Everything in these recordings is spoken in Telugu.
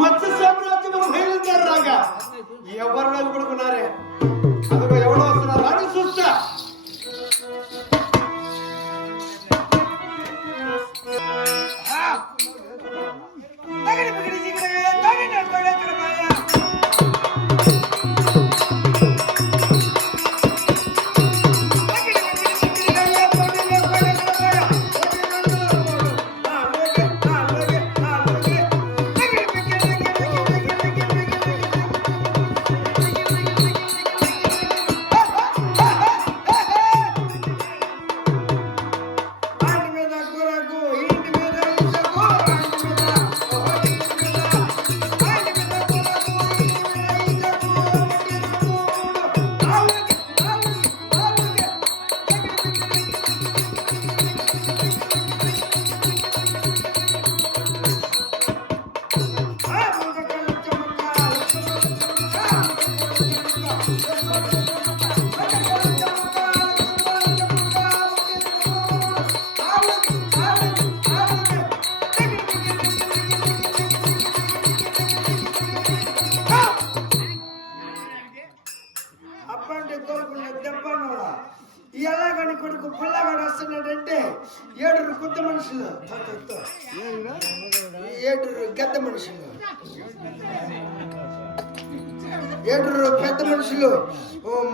మత్స్య సామ్రాజ్యం బయలుదేరాగా ఎవరు వెళ్ళుకున్నారే అదిగో ఎవడో వస్తున్నారు అని చూస్తా ఎలాగని కొడుకు పుల్లగాడు వస్తున్నాడంటే 7 కొత్త మనుషులు 7 గద్ద మనుషులు 7 పెద్ద మనుషులు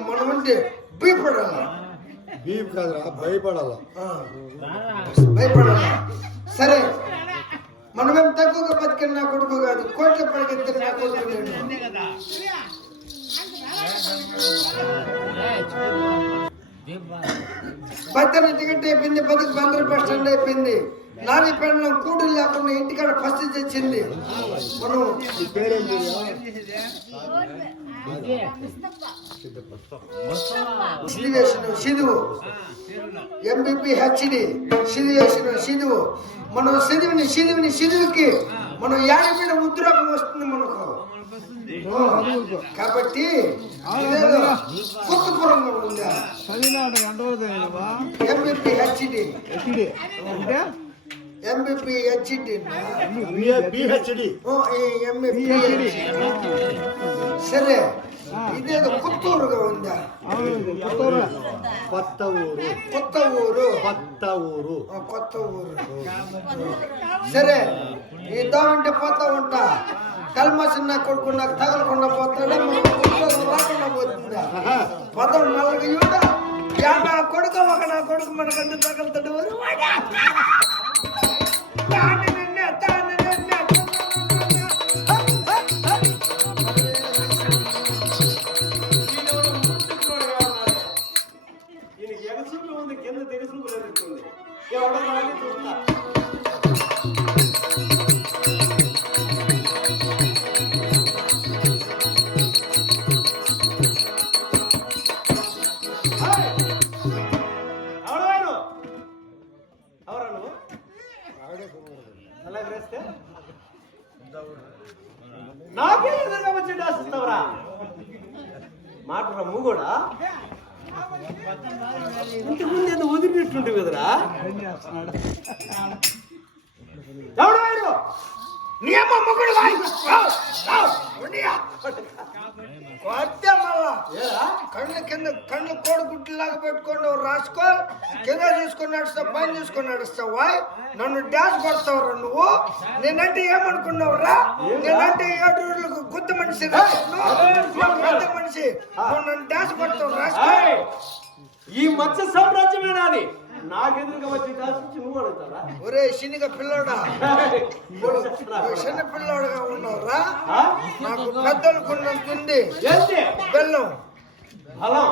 మనమంటే భయపడాలా భీప్ కాదురా భయపడాలా భయపడాలా సరే మనమేం తక్కువగా బతికిన నా కొడుకు కాదు కోట్ల పడికెత్తిన నా కొడుకు పద్దెన టికెట్ అయిపోయింది 10 బందరు బస్ స్టాండ్ అయిపోయింది నాని పెళ్ళం కూడులు లేకుండా ఇంటికాడ ఫస్ట్ తెచ్చింది మనం సిధువు ఎంబీపీ హెచ్డి సిధువు మనం సిధువుకి మనం యాడబిడ్డ ఉద్యోగం వస్తుంది మనకు కాబట్టి కొత్తపురంగా ఉందా ఎంబీపీ హెచ్డి సరే ఇదేదో పుత్తూరుగా ఉందా కొత్త ఊరు సరే ఈ దామంటే పోతా ఉంటా కల్మసిన నా కొడుకు నాకు తగలకుండా పోతాడా రాకుండా పోతుందా పదం నల్లగా యూట నా కొడుకు ఒక నా కొడుకు మనకంటే తగలుతాడు కింద తెలుసుకుని ఎవడో చూస్తా నాకే ఎదురుగా వచ్చి డాన్స్ ఇస్తావరా మాటరా మూగోడా ఇంతకుముందు ఏదో వదిలినట్టుంటే కదరా ఎవడు వాడు నీ అమ్మ మొగుడు మళ్ళా కళ్ళు కింద కళ్ళు కోడి గుడ్డులాగా పెట్టుకొని రాసుకో కింద తీసుకొని నడుస్తావు పైన తీసుకొని నడుస్తావా నన్ను డాన్స్ కొడతావురా నువ్వు నేనంటే ఏమనుకున్నావురా నేనంటే 7 రోజులకు గుద్ద మనిషి గుద్ద మనిషి నువ్వు నన్ను డాన్స్ కొడతావు రాసుకో ఈ మత్స్య సామ్రాజ్యమే నాది నాకెందుకు వచ్చి డాన్స్ నువ్వు అడుగుతారా ఒరే శనిగ పిల్లోడా చిన్న పిల్లోడుగా ఉన్నావురా నాకు పెద్దలుకున్నట్టుంది బెల్లం బలం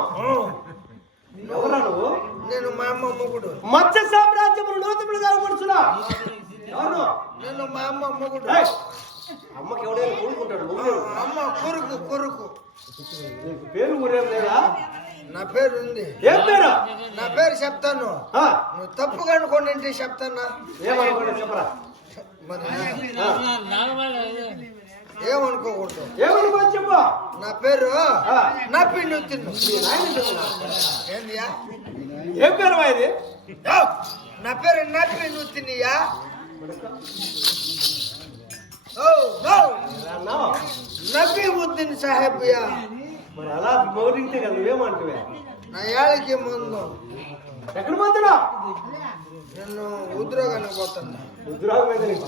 ఎవరా నువ్వు నేను మా అమ్మ మొగుడు మత్స్య సామ్రాజ్యములు నూతములు కాకూడుచున్నా ఎవరు నేను మా అమ్మ మొగుడు అమ్మకి ఎవడైనా కూడుకుంటాడు అమ్మ కొరుకు కొరుకు పేరు ఊరేం లేదా నా పేరు ఉంది ఏం పేరు నా పేరు చెప్తాను నువ్వు తప్పుగా అనుకోండి చెప్తానా ఏమనుకోండి చెప్పరా మరి ఏమనుకోకూడదు ఏమనుకో చెప్పు నా పేరు నా పిండి తిన్ను ఏందియా ఏం పేరు ఇది నా పేరు నా పిండి తిన్నయ్యా నబీ ఉద్దీన్ సాహెబ్యా మరి అలా మౌరింటే కదా నువ్వేమంటువే నా ఏళ్ళకి ముందు ఎక్కడ పోతున్నా నేను ఉద్యోగానికి పోతున్నా ఉద్యోగం అయితే నీకు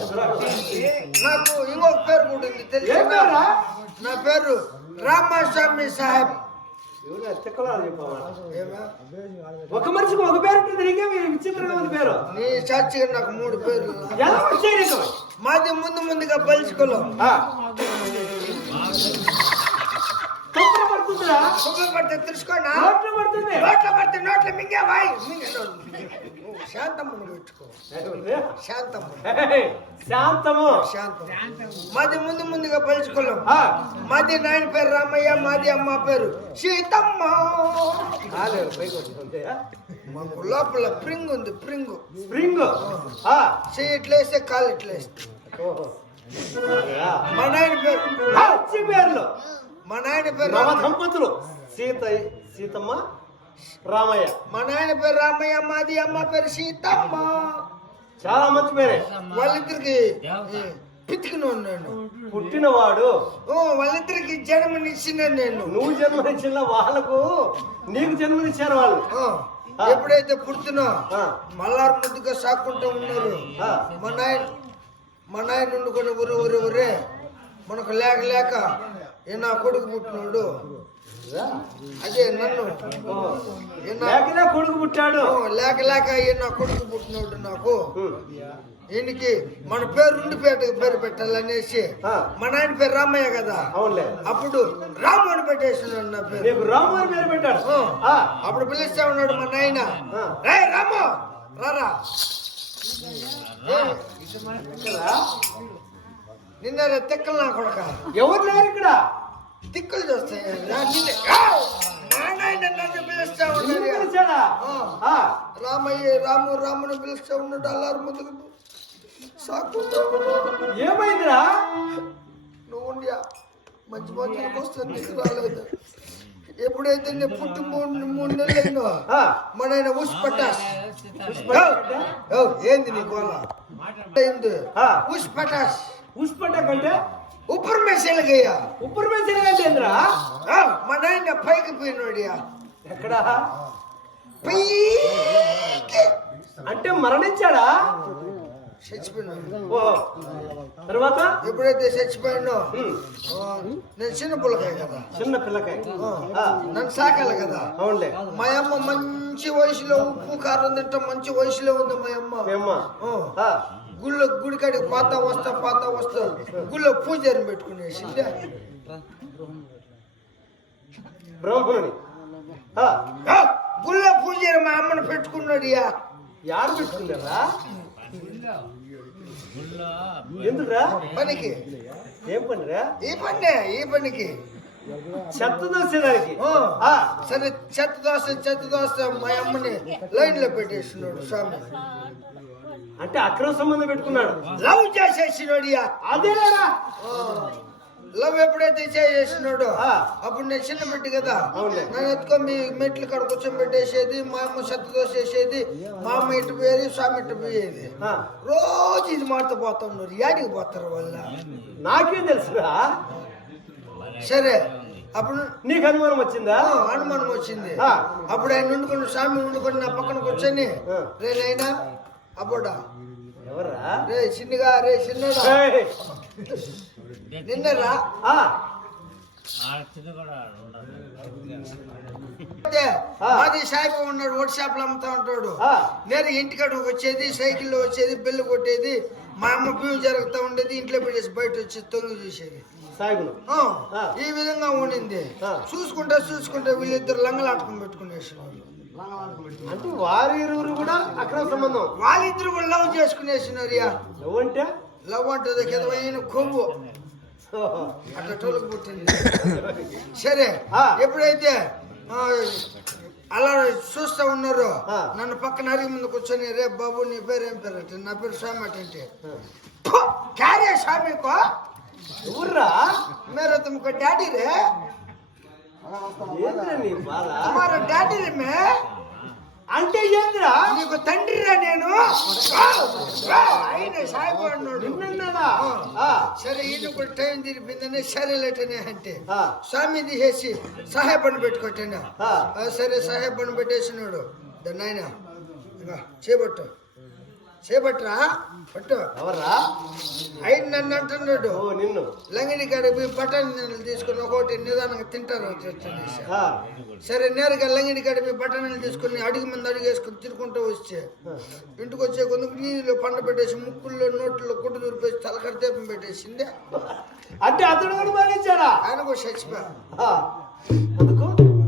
నాకు ఇంకొక పేరు కూడా ఉంది తెలుసా నా పేరు రామస్వామి సాహెబ్ ఒక మనిషికి ఒక పేరు ఉంటుంది నీకే విచిత్రంగా ఉంది పేరు నీ చర్చిగా నాకు 3 పేర్లు ఎలా వచ్చాయి మాది ముందుగా బలుచుకోలేం పడుతుందిరా పడితే తెలుసుకోనా నోట్లో పడుతుంది నోట్లో పడితే నోట్లో మింగే వాయి శాంతమ్మను పెట్టుకో శాంతమ్మ శాంతము శాంతం మాది ముందుగా పలుచుకోలేం మాది నాయన పేరు రామయ్య మాది అమ్మ పేరు సీతమ్మ మాకు లోపల ప్రింగ్ ఉంది స్ప్రింగ్ చెయ్యి ఇట్లేస్తే కాలు ఇట్లేస్తే మా నాయన పేరు పేర్లు మా నాయన పేరు దంపతులు సీతమ్మ రామయ్య మా నాయన పేరు రామయ్య మాది అమ్మ పేరు సీతమ్మ చాలా మంచి పేరే వాళ్ళిద్దరికి పితికినోడు నేను పుట్టినవాడు వాళ్ళిద్దరికి జన్మనిచ్చిన నేను నువ్వు జన్మనిచ్చిన వాళ్ళకు నీకు జన్మనిచ్చారు వాళ్ళు ఎప్పుడైతే పుడుతున్నా మల్లారు ముద్దుగా సాక్కుంటూ ఉన్నారు మా నాయన ఉండుకొని ఊరే మనకు లేక నా కొడుకు పుట్టినాడు అదే నన్ను కొడుకు పుట్టాడు లేక నా కొడుకు పుట్టినాడు నాకు ఈయనకి మన పేరు పేరు పెట్టాలనేసి మా నాయన పేరు రామయ్య కదా అప్పుడు రాము అని పెట్టేసినాడు నా పేరు రాము అని పేరు పెట్టాడు అప్పుడు పిలుస్తా ఉన్నాడు మా నాయన రే రాము రారా నిన్న తిక్కలు నా కొడక ఎవరు లేరు ఇక్కడ తిక్కలు చూస్తాయి నన్ను పిలుస్తా ఉన్నాడు రామయ్య రాముని పిలుస్తా ఉన్నాడు అల్లారు ముందుకు ఏమైందిరా నువ్వు మంచి వస్తుంది నీకు రాలేదు ఎప్పుడైతే నేను పుట్టి 3 నెలలు అయిందో మన ఆయన ఉష్పటాస్ ఏంది నీ గోళ ఉష్పటాస్ కంటే ఉప్పర్ మెసేలగయ్యా ఏంద్రా మా నాయన పైకి పోయినాడియా ఎక్కడా పైకి అంటే మరణించాడా చచ్చిపోయినాడు తర్వాత ఎప్పుడైతే చచ్చిపోయినో నేను చిన్న పిల్లకాయ కదా నన్ను సాకాలి కదా అవునులే మా అమ్మ మంచి వయసులో ఉప్పు కారం తింటాం మంచి వయసులో ఉంది మా అమ్మ గుడి కాడికి పాతా వస్తా గుళ్ళో పూజారిని పెట్టుకునేసి బ్రాహ్మణుని గుళ్ళో పూజారి మా అమ్మను పెట్టుకున్నాడు యారు పెట్టుకున్నారా ఎందుకురా పనికి ఏం పనిరా ఈ పనికి చెత్త దోసేదానికి సరే చెత్త దోశ మా అమ్మని లైన్ లో పెట్టేస్తున్నాడు స్వామి అంటే అక్రమ సంబంధం పెట్టుకున్నాడు. లవ్ చేసేసినోడియా. అదేలేరా. లవ్ ఎప్పుడైతే చేసేసినాడో ఆ. అప్పుడు నేను చిన్న బిడ్డ కదా, అవునులే. నన్ను ఎత్తుకొని మీ మెట్లు కాడ కూర్చోబెట్టేసేది, మా అమ్మ చెత్త దోసేసేది, మా అమ్మ ఇటు పోయేది, స్వామి ఇటు పోయేది. ఆ. రోజు ఇది మారుతూ పోతా ఉన్నారు. యాడికి పోతారు వల్ల నాకేం తెలుసురా. సరే అప్పుడు నీకు అనుమానం వచ్చిందా? అనుమానం వచ్చింది. ఆ. అప్పుడు ఆయన వండుకొని స్వామి వండుకొని నా పక్కన కూర్చొని ఆ. రే నైనా అబ్బోడా ఎవరా? రే చిన్నగా రే చిన్నగా ఏయ్. నిన్నరా ఆ. అది సాయిబు ఉన్నాడు, ఓట్ షాప్ లో అమ్ముతా ఉంటాడు. ఆ. నేను ఇంటికాడ వచ్చేది, సైకిల్లో వచ్చేది, బిల్లు కొట్టేది, మా అమ్మ బియ్యం జరుగుతూ ఉండేది, ఇంట్లో పెట్టేసి బయట వచ్చి తొంగి చూసేది. సాయిబులు. ఆ, ఈ విధంగా ఉండింది. ఆ. చూసుకుంటే వీళ్ళిద్దరు లంగలాటకం పెట్టుకునేసి అంటే వారి ఇరువురు కూడా అక్రమ సంబంధం. వాళ్ళిద్దరు కూడా లవ్ చేసుకునేసినారు. నువ్వంటే లవ్ అంటే కింద కొవ్వు అట్లా టోలకు పుట్టింది. సరే ఆ. ఎప్పుడైతే అలా చూస్తా ఉన్నారో ఆ. నన్ను పక్కన అరిగి ముందు కూర్చొని రే బాబు నీ పేరు ఏం పేరు అంటే నా పేరు స్వామి అంటే క్యారే స్వామికో ఎవర్రా? మేరా తుమకు డాడీ రే ఏంద్రా నీ బాధ? తుమారా డాడీ రే మే అంటే ఏంద్రా? నీకు తండ్రిరా నేను. ఆయన సాయిబు అన్నాడు. నిన్నన్నాడా? ఆ. సరే ఈయన కూడా టైం తిరిపిందని సరే లేటనే అంటే ఆ. స్వామి తీసేసి సాహెబ్ అని పెట్టుకొట్టాను. ఆ. సరే సాహెబ్ అని పెట్టేసినాడు. దాన్ని ఆయన చేపట్టరా పట్టు. ఎవర్రా? ఆయన నన్ను అంటున్నాడు, ఓ నిన్ను. లంగిడి కాడికి బఠానీలు తీసుకుని ఒకటి నిదానంగా తింటారు అనేసి. ఆ. సరే నేరుగా లంగిడి కాడికి బఠానీలు తీసుకుని అడుగు మంది అడుగు వేసుకుని తిరుకుంటూ వచ్చే ఇంటికి వచ్చే కొందుకు నీళ్ళు పండ పెట్టేసి ముక్కుల్లో నోట్లో గుడ్డు దూరిపేసి తలకడ దీపం పెట్టేసింది. అంటే అతడు అనుమానించాడా? ఆయన కూడా చచ్చిపోయా. ఆ. అందుకు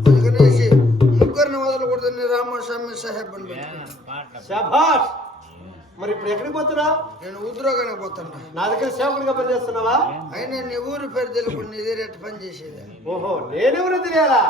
అందుకనేసి ముగ్గురిని వదలకూడదని రామస్వామి సాహెబ్ అని పెట్టుకున్నాను. శభాష్. మరి ఇప్పుడు ఎక్కడికి పోతున్నావు? నేను ఉద్యోగానికి పోతున్నా. నా దగ్గర సేవకుడిగా పనిచేస్తున్నావా? అయినా నీ ఊరి పేరు తెలుపుకుని నీ దగ్గర ఎట్ట పని చేసేది. ఓహో, నేనెవరో తెలియాలా?